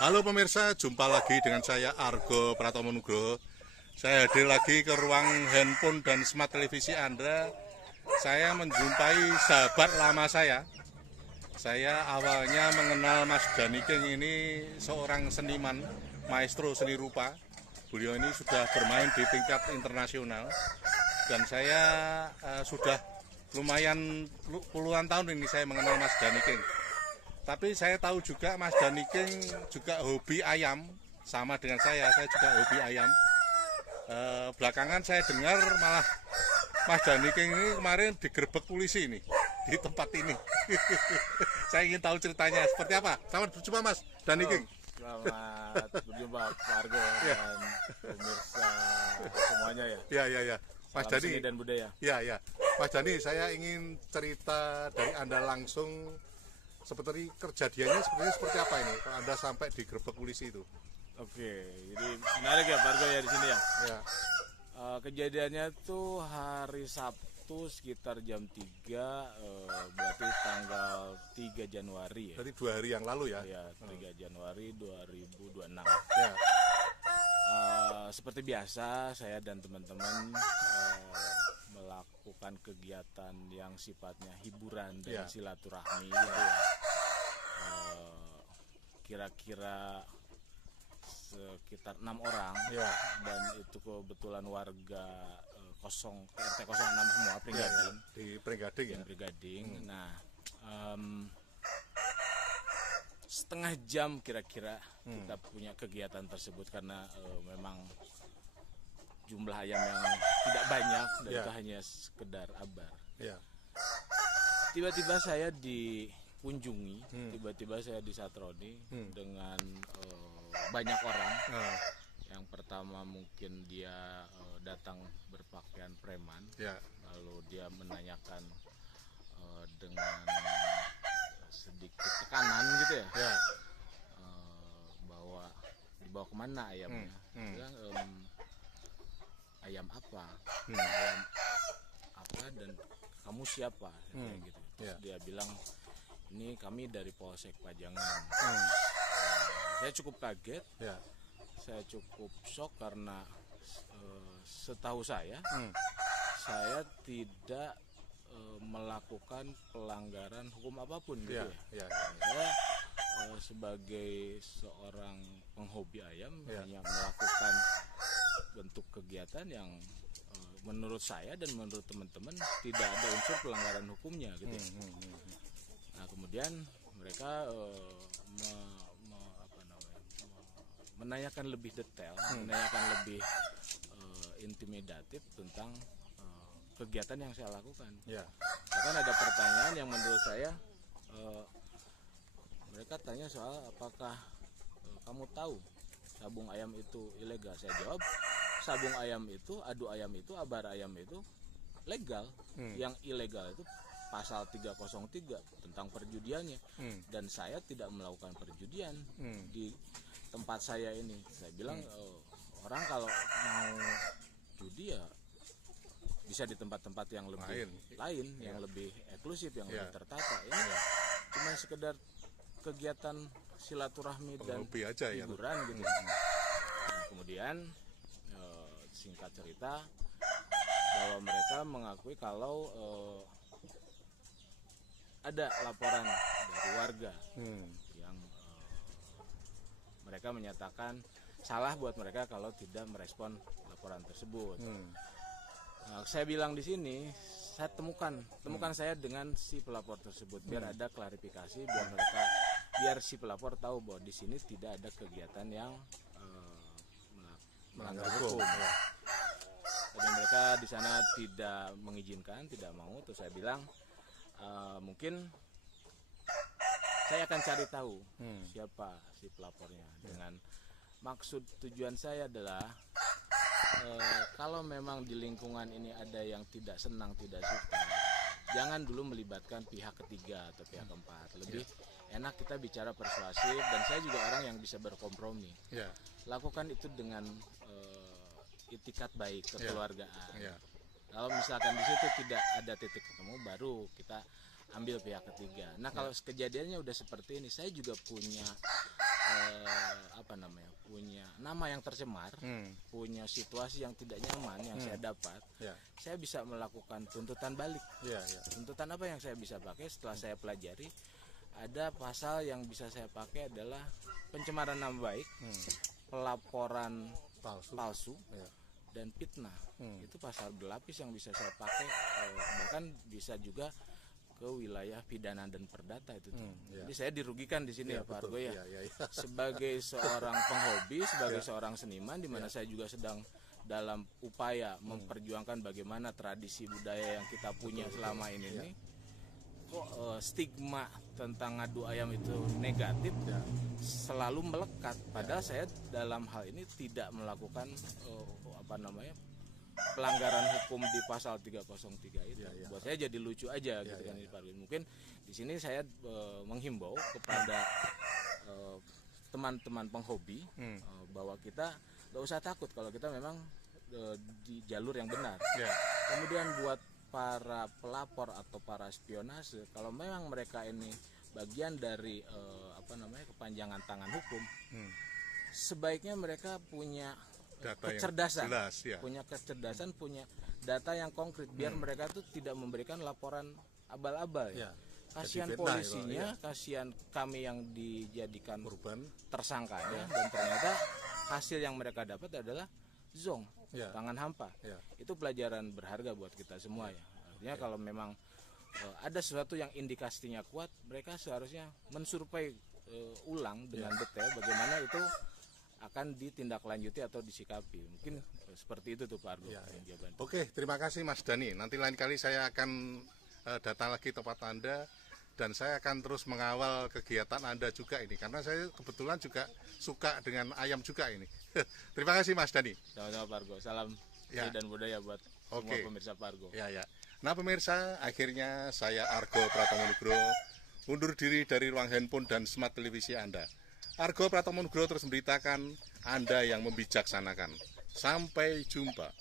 Halo pemirsa, jumpa lagi dengan saya Argo Pratomo Nugroho. Saya hadir lagi ke ruang handphone dan smart televisi Anda. Saya menjumpai sahabat lama saya. Saya awalnya mengenal Mas Dhani King ini seorang seniman, maestro seni rupa. Beliau ini sudah bermain di tingkat internasional. Dan saya sudah lumayan puluhan tahun ini saya mengenal Mas Dhani King. Tapi saya tahu juga Mas Dhani King juga hobi ayam, sama dengan saya juga hobi ayam. Belakangan saya dengar malah Mas Dhani King ini kemarin digerebek polisi nih, di tempat ini. Saya ingin tahu ceritanya seperti apa. Selamat berjumpa Mas Dhani King. Selamat berjumpa Pak Argo dan pemirsa semuanya ya. Ya. Mas Salam Dhani seni dan budaya. Ya. Mas Dhani, saya ingin cerita dari Anda langsung. Seperti kejadiannya seperti apa ini? Kalau Anda sampai digerebek polisi itu? Oke, jadi menarik ya Pak Argo ya di sini ya. Ya. Kejadiannya tuh hari Sabtu sekitar jam 3, berarti tanggal 3 Januari ya. Dari 2 hari yang lalu ya? Ya, 3 Januari 2026. Ya. Seperti biasa saya dan teman-teman melakukan kegiatan yang sifatnya hiburan dan silaturahmi gitu ya. Kira-kira sekitar 6 orang dan itu kebetulan warga RT 06 semua Pringgading. Di Pringgading ya? Pringgading. Nah, setengah jam kira-kira kita punya kegiatan tersebut karena memang jumlah ayam yang tidak banyak dan itu hanya sekedar abar. Tiba-tiba saya dikunjungi, tiba-tiba saya disatroni dengan banyak orang. Yang pertama mungkin dia datang berpakaian preman, lalu dia menanyakan dengan sedikit tekanan gitu ya, bahwa dibawa kemana ayamnya. Bilang, ayam apa, ayam apa dan kamu siapa, kayak gitu. Terus dia bilang, ini kami dari Polsek Pajangan. Saya cukup kaget, saya cukup shock karena setahu saya tidak melakukan pelanggaran hukum apapun gitu ya. Saya sebagai seorang penghobi ayam hanya melakukan bentuk kegiatan yang menurut saya dan menurut teman-teman tidak ada unsur pelanggaran hukumnya gitu. Nah kemudian mereka menanyakan lebih detail, menanyakan lebih intimidatif tentang kegiatan yang saya lakukan. Bahkan ada pertanyaan yang menurut saya mereka tanya soal apakah kamu tahu sabung ayam itu ilegal. Saya jawab, sabung ayam itu, adu ayam itu, abar ayam itu legal. Yang ilegal itu pasal 303 tentang perjudiannya. Dan saya tidak melakukan perjudian di tempat saya ini. Saya bilang orang kalau mau judi ya bisa di tempat-tempat yang lebih lain, yang lebih eksklusif, yang lebih tertata. Ini cuma sekedar kegiatan silaturahmi dan hiburan gitu. Nah, kemudian singkat cerita bahwa mereka mengakui kalau ada laporan dari warga yang mereka menyatakan salah buat mereka kalau tidak merespon laporan tersebut. Saya bilang di sini, saya temukan saya dengan si pelapor tersebut biar ada klarifikasi, biar si pelapor tahu bahwa di sini tidak ada kegiatan yang melanggar hukum. Tapi mereka di sana tidak mengizinkan, tidak mau. Terus saya bilang mungkin saya akan cari tahu siapa si pelapornya. Dengan maksud tujuan saya adalah kalau memang di lingkungan ini ada yang tidak senang, tidak suka, jangan dulu melibatkan pihak ketiga atau pihak keempat. Lebih enak kita bicara persuasif, dan saya juga orang yang bisa berkompromi. Lakukan itu dengan itikat baik, kekeluargaan. Kalau misalkan di situ tidak ada titik ketemu, baru kita ambil pihak ketiga. Nah kalau kejadiannya udah seperti ini, saya juga punya punya nama yang tercemar, punya situasi yang tidak nyaman yang saya dapat, saya bisa melakukan tuntutan balik. Tuntutan apa yang saya bisa pakai setelah saya pelajari? Ada pasal yang bisa saya pakai adalah pencemaran nama baik, pelaporan palsu, dan fitnah. Itu pasal berlapis yang bisa saya pakai, bahkan bisa juga ke wilayah pidana dan perdata itu. Jadi saya dirugikan di sini ya Pak Argo ya. Sebagai seorang penghobi, sebagai seorang seniman, di mana saya juga sedang dalam upaya memperjuangkan bagaimana tradisi budaya yang kita punya selama ini. Kok stigma tentang ngadu ayam itu negatif selalu melekat. Padahal saya dalam hal ini tidak melakukan pelanggaran hukum di pasal 303 itu. Buat saya jadi lucu aja gitu kan Pak Argo. Mungkin di sini saya menghimbau kepada teman-teman penghobi bahwa kita nggak usah takut kalau kita memang di jalur yang benar. Kemudian buat para pelapor atau para spionase, kalau memang mereka ini bagian dari kepanjangan tangan hukum, sebaiknya mereka punya Data kecerdasan, jelas, punya kecerdasan, punya data yang konkret, biar mereka tuh tidak memberikan laporan abal-abal. Kasihan polisinya, kasihan kami yang dijadikan korban tersangkanya, dan ternyata hasil yang mereka dapat adalah zong, tangan hampa. Itu pelajaran berharga buat kita semua ya. Artinya kalau memang ada sesuatu yang indikasinya kuat, mereka seharusnya mensurvei ulang dengan detail bagaimana itu akan ditindaklanjuti atau disikapi. Mungkin seperti itu tuh Pak Argo. Oke, terima kasih Mas Dani. Nanti lain kali saya akan datang lagi tempat Anda, dan saya akan terus mengawal kegiatan Anda juga ini, karena saya kebetulan juga suka dengan ayam juga ini. Terima kasih Mas Dani. Sama-sama Pak Argo. Salam dan budaya buat semua pemirsa Pak Argo. Nah pemirsa, akhirnya saya Argo Pratomo Nugroho undur diri dari ruang handphone dan smart televisi Anda. Argo Pratomo Nugroho terus memberitakan, Anda yang membijaksanakan. Sampai jumpa.